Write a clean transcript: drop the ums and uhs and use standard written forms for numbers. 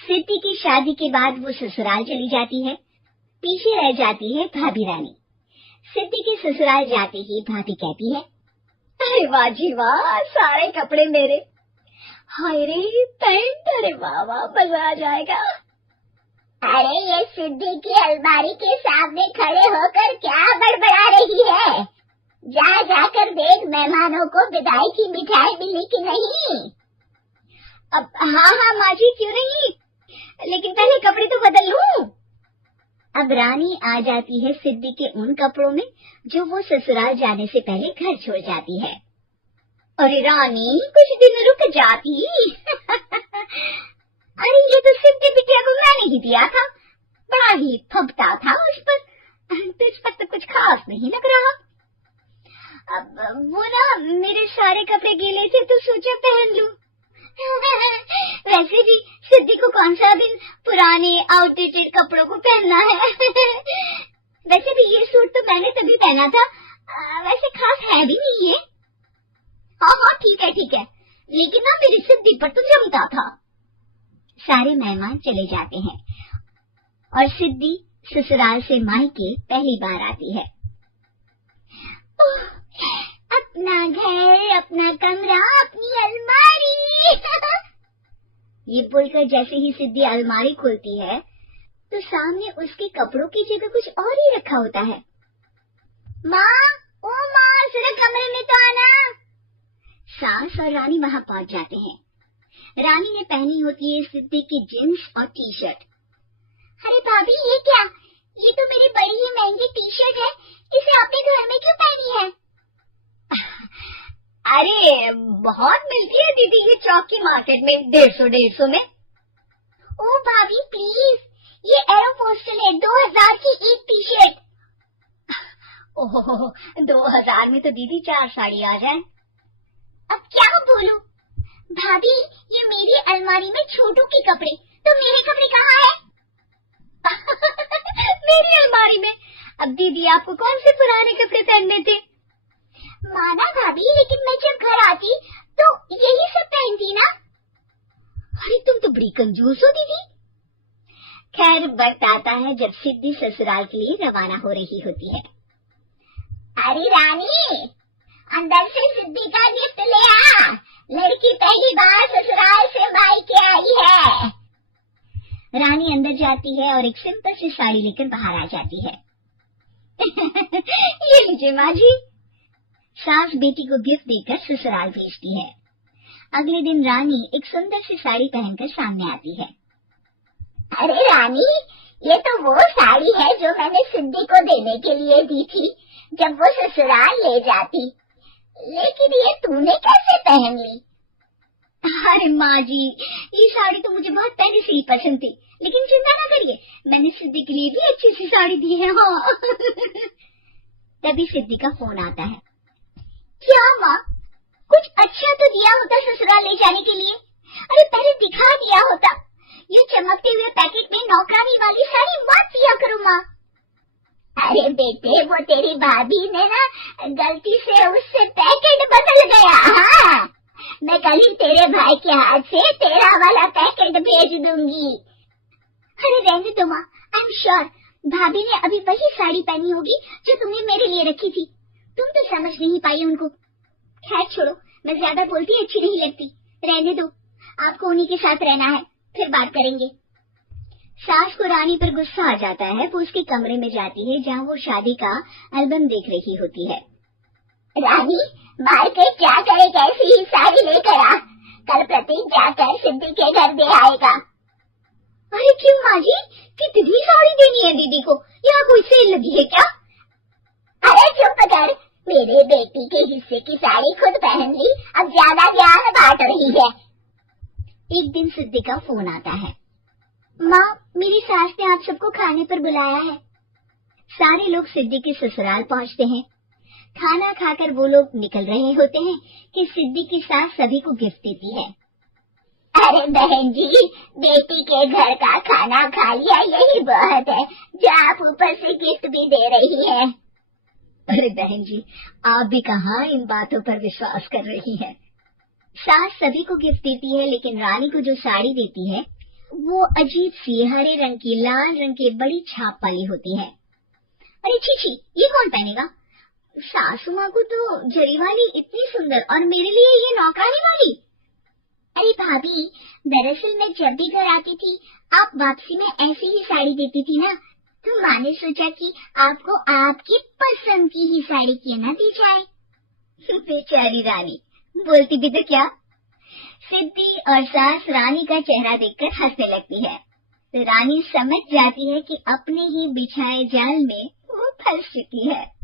सिद्धि की शादी के बाद वो ससुराल चली जाती है। पीछे रह जाती है भाभी रानी। सिद्धि के ससुराल जाते ही भाभी कहती है, अरे वाह जी वाह, सारे कपड़े मेरे। हाय रे पैंट, अरे वाह वाह, मजा आ जाएगा। अरे ये सिद्धि की अलमारी के सामने खड़े होकर क्या बड़बड़ा रही है? जा जाकर देख मेहमानों को विदाई की मिठाई मिली कि नहीं। अब हाँ हाँ माँ जी, क्यों नहीं, लेकिन पहले कपड़े तो बदल लूं। अब रानी आ जाती है सिद्धि के उन कपड़ों में जो वो ससुराल जाने से पहले घर छोड़ जाती है। अरे रानी, कुछ दिन रुक जाती। अरे ये तो सिद्धि बिटिया को मैंने ही दिया था, बड़ा ही फबता था उस पर, तुझ पर तो कुछ खास नहीं लग रहा। अब वो ना मेरे सारे कपड़े गीले थे तो सोचा पहन लूं। वैसे भी सिद्धि को कौन सा दिन पुराने आउटडेटेड कपड़ों को पहनना है। वैसे भी ये सूट तो मैंने तभी पहना था, वैसे खास है भी नहीं है। हाँ हाँ ठीक है, लेकिन ना मेरी सिद्धि पर तो जमता था। सारे मेहमान चले जाते हैं और सिद्धि ससुराल से मायके पहली बार आती है। अपना घर, अपना कमरा, अपनी अलमारी। ये बोलकर जैसे ही सिद्धि अलमारी खोलती है तो सामने उसके कपड़ों की जगह कुछ और ही रखा होता है। माँ, ओ माँ, जरा कमरे में तो आना। सास और रानी वहाँ पहुँच जाते हैं। रानी ने पहनी होती है सिद्धि की जींस और टी शर्ट। अरे भाभी, ये क्या? ये तो मेरी बड़ी ही महंगी टी शर्ट है, इसे आपने घर में क्यों पहनी है? अरे बहुत मिलती है दीदी ये चौक की मार्केट में, 150 में। ओ भाभी प्लीज, ये एरोपोस्टल है, 2000 की एक टी शर्ट। ओह 2000 में तो दीदी 4 साड़ी आ जाए। अब क्या बोलूं भाभी, ये मेरी अलमारी में छोटू के कपड़े, तो मेरे कपड़े कहाँ है? मेरी अलमारी में? अब दीदी आपको कौन से पुराने कपड़े पहनने थे? माना भाभी, लेकिन मैं जब घर आती तो यही सब पहनती ना। अरे तुम तो बड़ी कंजूस हो दीदी। खैर वक्त आता है जब सिद्धि ससुराल के लिए रवाना हो रही होती है। अरे रानी, अंदर से सिद्धि का गिफ्ट ले आ, लड़की पहली बार ससुराल से मायके आई है। रानी अंदर जाती है और एक सिंपल सी साड़ी लेकर बाहर आ जाती है। ये लीजिए माँ जी। सास बेटी को गिफ्ट देकर ससुराल भेजती है। अगले दिन रानी एक सुंदर सी साड़ी पहनकर सामने आती है। अरे रानी, ये तो वो साड़ी है जो मैंने सिद्धि को देने के लिए दी थी जब वो ससुराल ले जाती, लेकिन ये तूने कैसे पहन ली? अरे माँ जी, ये साड़ी तो मुझे बहुत पहले से ही पसंद थी, लेकिन चिंता ना करिए, मैंने सिद्धि के लिए भी अच्छी सी साड़ी दी है। हाँ। तभी सिद्धि का फोन आता है। क्या माँ, कुछ अच्छा तो दिया होता ससुराल ले जाने के लिए, अरे पहले दिखा दिया होता। ये चमकते हुए पैकेट में नौकरानी वाली साड़ी मत दिया करो माँ। अरे बेटे, वो तेरी भाभी ने ना गलती से उससे पैकेट बदल गया। हाँ, मैं कल ही तेरे भाई के हाथ से तेरा वाला पैकेट भेज दूंगी। अरे रहने दो माँ, आई एम श्योर भाभी ने अभी वही साड़ी पहनी होगी जो तुमने मेरे लिए रखी थी, तुम तो समझ नहीं पाई उनको। खैर छोड़ो, मैं ज्यादा बोलती अच्छी नहीं लगती, रहने दो, आपको उन्हीं के साथ रहना है, फिर बात करेंगे। सास को रानी पर गुस्सा आ जाता है, वो उसके कमरे में जाती है जहाँ वो शादी का एल्बम देख रही होती है। रानी, मार्केट जाकर एक ऐसी ही साड़ी लेकर आ, कल प्रतीक जाकर सिद्धि के घर दे आएगा। अरे क्यों माँ जी, कितनी साड़ी देनी है दीदी को, यहाँ कोई सेल लगी है क्या? अरे चुप कर, मेरे बेटी के हिस्से की साड़ी खुद पहन ली, अब ज्यादा ज्ञान बांट रही है। एक दिन सिद्धि का फोन आता है। माँ, मेरी सास ने आप सबको खाने पर बुलाया है। सारे लोग सिद्धि के ससुराल पहुँचते हैं। खाना खाकर वो लोग निकल रहे होते हैं कि सिद्धि की सास सभी को गिफ्ट देती है। अरे बहन जी, बेटी के घर का खाना खा लिया, यही बहुत है, जो आप ऊपर से गिफ्ट भी दे रही है। अरे बहन जी, आप भी कहाँ इन बातों पर विश्वास कर रही हैं। सास सभी को गिफ्ट देती है, लेकिन रानी को जो साड़ी देती है वो अजीब सी हरे रंग की, लाल रंग की बड़ी छाप वाली होती है। अरे छी, ये कौन पहनेगा? सासू माँ को तो जरी वाली इतनी सुंदर, और मेरे लिए ये नौकरानी वाली। अरे भाभी, दरअसल मैं जब भी घर आती थी आप वापसी में ऐसी ही साड़ी देती थी ना, तो माँ ने सोचा कि आपको आपकी पसंद की ही साड़ी क्यों ना दी जाए। बेचारी रानी, बोलती भी तो क्या। सिद्धि और सास रानी का चेहरा देखकर हंसने लगती है। तो रानी समझ जाती है कि अपने ही बिछाए जाल में वो फंस चुकी है।